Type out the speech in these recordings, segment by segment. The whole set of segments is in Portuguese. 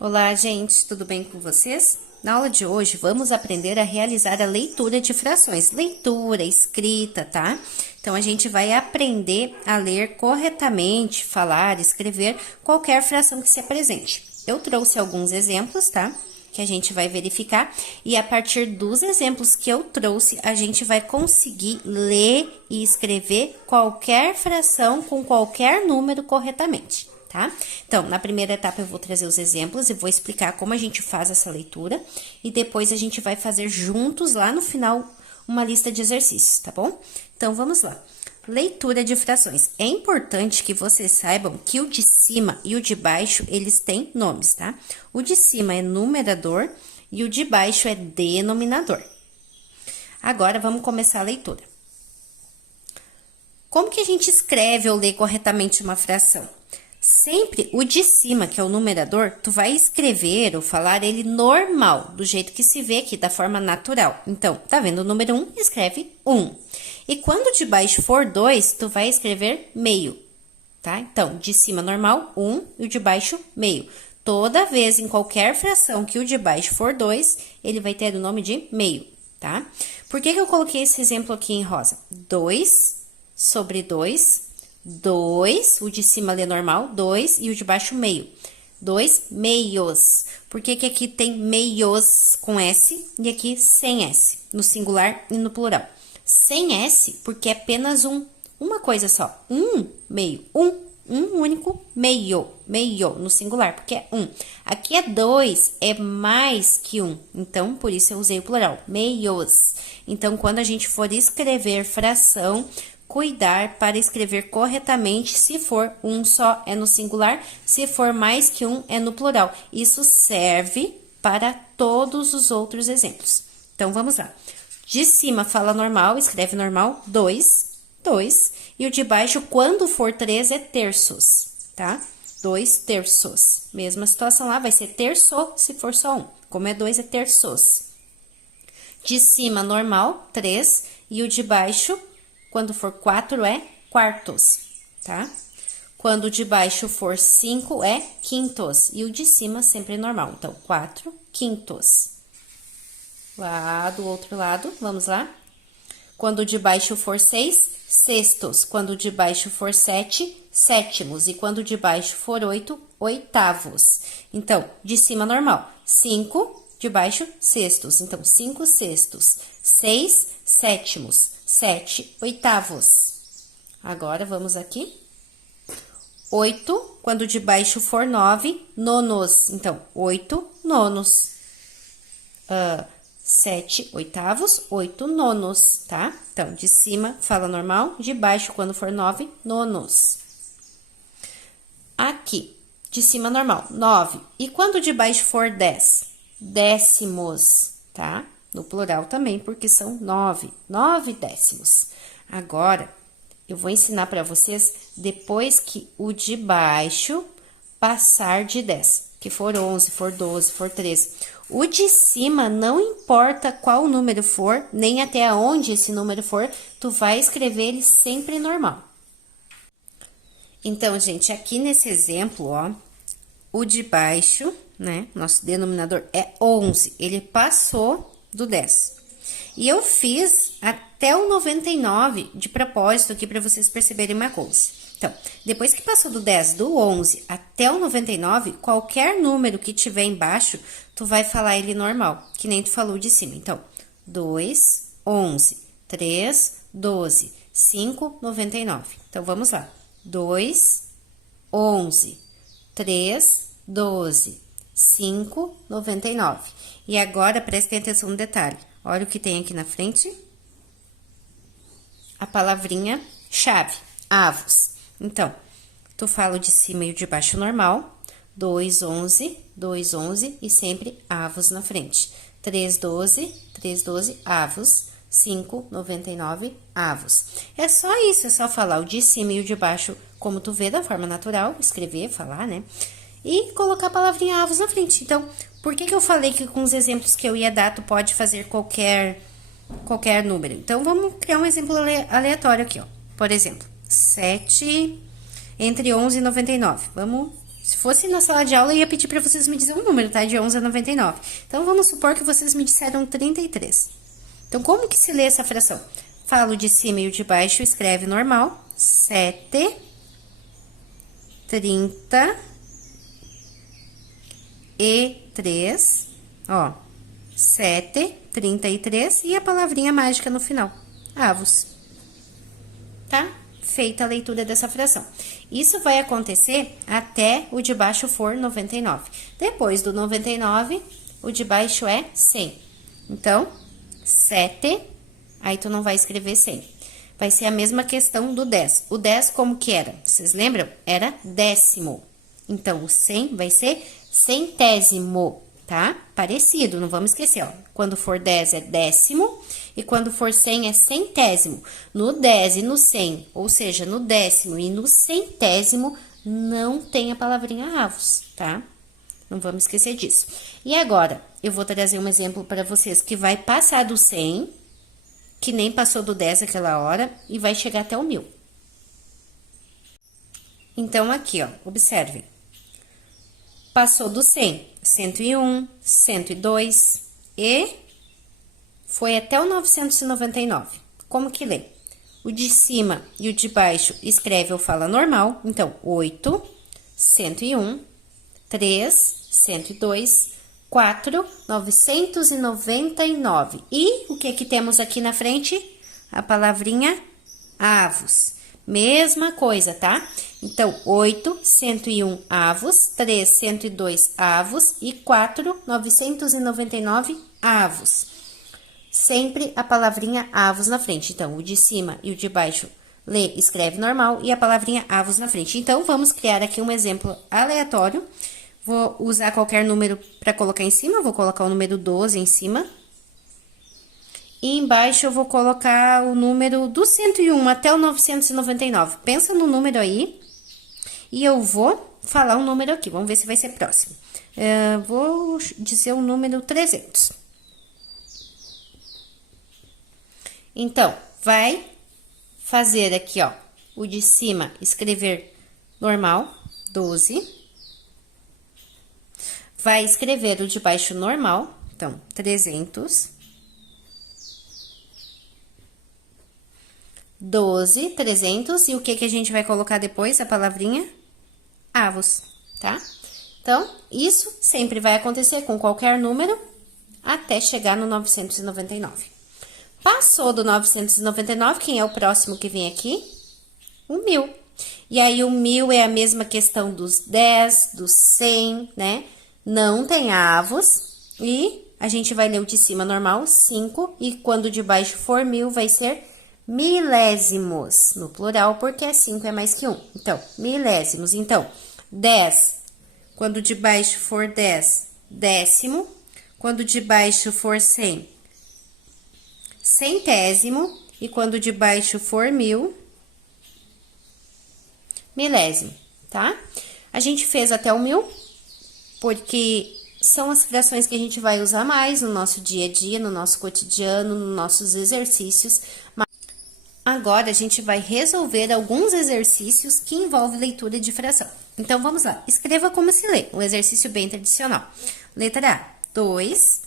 Olá, gente, tudo bem com vocês? Na aula de hoje, vamos aprender a realizar a leitura de frações. Leitura, escrita, tá? Então, a gente vai aprender a ler corretamente, falar, escrever qualquer fração que se apresente. Eu trouxe alguns exemplos, tá? Que a gente vai verificar. E a partir dos exemplos que eu trouxe, a gente vai conseguir ler e escrever qualquer fração com qualquer número corretamente. Tá? Então, na primeira etapa eu vou trazer os exemplos e vou explicar como a gente faz essa leitura e depois a gente vai fazer juntos lá no final uma lista de exercícios, tá bom? Então, vamos lá. Leitura de frações. É importante que vocês saibam que o de cima e o de baixo, eles têm nomes, tá? O de cima é numerador e o de baixo é denominador. Agora, vamos começar a leitura. Como que a gente escreve ou lê corretamente uma fração? Sempre o de cima, que é o numerador, tu vai escrever ou falar ele normal, do jeito que se vê aqui, da forma natural. Então, tá vendo o número 1? Escreve 1. E quando o de baixo for 2, tu vai escrever meio, tá? Então, de cima normal, 1 e o de baixo, meio. Toda vez, em qualquer fração que o de baixo for 2, ele vai ter o nome de meio, tá? Por que eu coloquei esse exemplo aqui em rosa? 2 sobre 2... 2, o de cima lê normal, 2 e o de baixo meio. 2 meios. Por que que aqui tem meios com S e aqui sem S, no singular e no plural? Sem S, porque é apenas uma coisa só. Meio. Um único meio. Meio no singular, porque é um. Aqui é 2, é mais que um. Então, por isso eu usei o plural. Meios. Então, quando a gente for escrever fração, cuidar para escrever corretamente, se for um só é no singular, se for mais que um é no plural. Isso serve para todos os outros exemplos. Então, vamos lá. De cima fala normal, escreve normal, 2, 2. E o de baixo, quando for 3, é terços, tá? 2 terços. Mesma situação lá, vai ser terço se for só um. Como é 2, é terços. De cima, normal, 3. E o de baixo, quando for 4, é quartos, tá? Quando o de baixo for 5, é quintos. E o de cima sempre é normal. Então, 4 quintos. Lá do outro lado, vamos lá. Quando o de baixo for 6, sextos. Quando o de baixo for 7, sétimos. E quando o de baixo for 8, oitavos. Então, de cima normal. 5, de baixo, sextos. Então, 5 sextos. 6 sétimos. 7 oitavos. Agora, vamos aqui. 8, quando de baixo for 9, nonos. Então, 8 nonos. 7 oitavos, 8 nonos, tá? Então, de cima, fala normal. De baixo, quando for 9, nonos. Aqui, de cima, normal, 9. E quando de baixo for 10? Décimos, tá? No plural também, porque são 9. 9 décimos. Agora, eu vou ensinar para vocês depois que o de baixo passar de 10. Que for 11, for 12, for 13. O de cima, não importa qual número for, nem até onde esse número for, tu vai escrever ele sempre normal. Então, gente, aqui nesse exemplo, ó, o de baixo, né, nosso denominador é 11, ele passou do 10. E eu fiz até o 99 de propósito aqui para vocês perceberem uma coisa. Então, depois que passou do 10, do 11 até o 99, qualquer número que tiver embaixo, tu vai falar ele normal, que nem tu falou de cima. Então, 2, 11, 3, 12, 5, 99. Então, vamos lá. 2, 11, 3, 12, 5, 99. E agora, prestem atenção no detalhe. Olha o que tem aqui na frente. A palavrinha chave, avos. Então, tu fala o de cima e o de baixo normal. 2, 11, 2, 11 e sempre avos na frente. 3, 12, 3, 12, avos. 5, 99, avos. É só isso, é só falar o de cima e o de baixo, como tu vê, da forma natural, escrever, falar, né? E colocar a palavrinha avos na frente. Então, por que eu falei que com os exemplos que eu ia dar, tu pode fazer qualquer número? Então, vamos criar um exemplo aleatório aqui, ó. Por exemplo, 7 entre 11 e 99. Vamos Se fosse na sala de aula, eu ia pedir para vocês me dizerem um número, tá? De 11 a 99. Então, vamos supor que vocês me disseram 33. Então, como que se lê essa fração? Fala o de cima e o de baixo, escreve normal. 7, 30 e 3. Ó, 7, 33 e a palavrinha mágica no final. Avos. Tá? Feita a leitura dessa fração. Isso vai acontecer até o de baixo for 99. Depois do 99, o de baixo é 100. Então, 7, aí tu não vai escrever 100. Vai ser a mesma questão do 10. O 10 como que era? Vocês lembram? Era décimo. Então, o 100 vai ser centésimo, tá? Parecido, não vamos esquecer, ó. Quando for 10 é décimo e quando for 100 é centésimo. No 10 e no 100, ou seja, no décimo e no centésimo, não tem a palavrinha avos, tá? Não vamos esquecer disso. E agora, eu vou trazer um exemplo para vocês que vai passar do 100, que nem passou do 10 aquela hora, e vai chegar até o 1000. Então, aqui, ó, observem. Passou do 100, 101, 102 e foi até o 999. Como que lê? O de cima e o de baixo escreve ou fala normal. Então, 8, 101, 3, 102, 4, 999. E o que que temos aqui na frente? A palavrinha avos. Mesma coisa, tá? Então, 8, 101 avos, 3, 102 avos e 4, 999 avos. Sempre a palavrinha avos na frente. Então, o de cima e o de baixo lê, escreve normal e a palavrinha avos na frente. Então, vamos criar aqui um exemplo aleatório. Vou usar qualquer número para colocar em cima. Vou colocar o número 12 em cima. E embaixo eu vou colocar o número do 101 até o 999. Pensa no número aí. E eu vou falar um número aqui. Vamos ver se vai ser próximo. Vou dizer o número 300. Então, vai fazer aqui, ó, o de cima escrever normal, 12. Vai escrever o de baixo normal, então, 300. 12, 300, e o que que a gente vai colocar depois? A palavrinha avos, tá? Então, isso sempre vai acontecer com qualquer número até chegar no 999. Passou do 999, quem é o próximo que vem aqui? O 1000. E aí, o 1000 é a mesma questão dos 10, dos 100, né? Não tem avos. E a gente vai ler o de cima normal, 5. E quando o de baixo for 1000, vai ser milésimos, no plural, porque 5 é mais que 1. Então, milésimos. Então, 10, quando de baixo for 10, décimo. Quando de baixo for 100, centésimo. E quando de baixo for 1000, milésimo, tá? A gente fez até o 1000, porque são as frações que a gente vai usar mais no nosso dia a dia, no nosso cotidiano, nos nossos exercícios. Agora, a gente vai resolver alguns exercícios que envolvem leitura de fração. Então, vamos lá. Escreva como se lê, um exercício bem tradicional. Letra A, 2.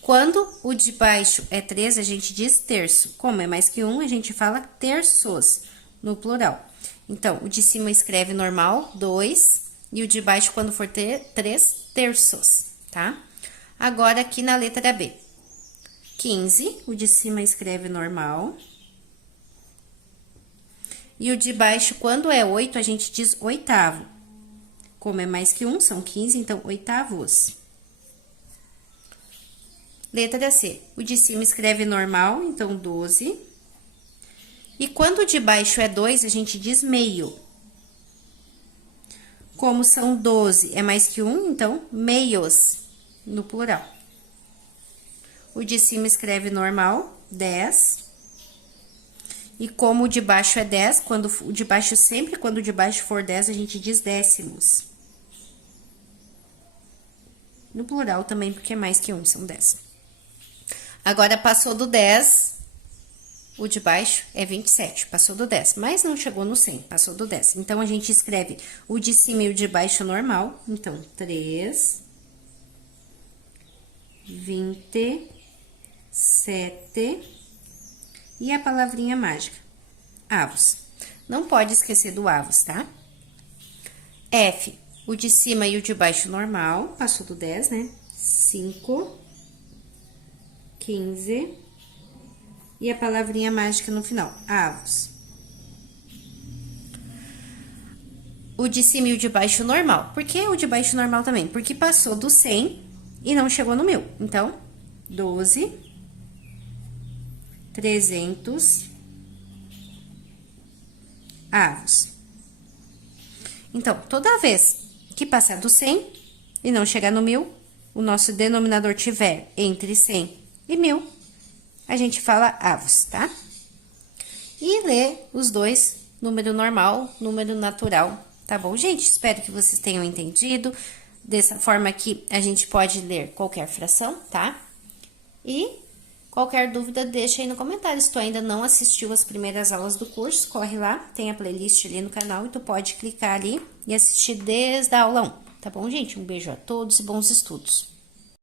Quando o de baixo é 3, a gente diz terço. Como é mais que 1, a gente fala terços, no plural. Então, o de cima escreve normal, 2. E o de baixo, quando for 3, terços, tá? Agora, aqui na letra B. 15, o de cima escreve normal. E o de baixo, quando é 8, a gente diz oitavo. Como é mais que 1, são 15, então, oitavos. Letra C, o de cima escreve normal, então, 12. E quando o de baixo é 2, a gente diz meio. Como são 12, é mais que 1, então, meios, no plural. O de cima escreve normal, 10. E como o de baixo é 10, quando o de baixo sempre, quando o de baixo for 10, a gente diz décimos. No plural também, porque é mais que 1, são 10. Agora, passou do 10, o de baixo é 27, passou do 10, mas não chegou no 100, passou do 10. Então, a gente escreve o de cima e o de baixo normal. Então, 3, 27 e a palavrinha mágica, avos. Não pode esquecer do avos, tá? F, o de cima e o de baixo normal, passou do 10, né? 5, 15 e a palavrinha mágica no final, avos. O de cima e o de baixo normal. Por que o de baixo normal também? Porque passou do 100 e não chegou no 1000. Então, 12, 300 avos. Então, toda vez que passar do 100 e não chegar no 1000, o nosso denominador tiver entre 100 e 1000, a gente fala avos, tá? E lê os dois, número normal, número natural, tá bom, gente? Espero que vocês tenham entendido. Dessa forma aqui, a gente pode ler qualquer fração, tá? E qualquer dúvida, deixa aí no comentário. Se tu ainda não assistiu as primeiras aulas do curso, corre lá, tem a playlist ali no canal e tu pode clicar ali e assistir desde a aula 1, tá bom, gente? Um beijo a todos e bons estudos!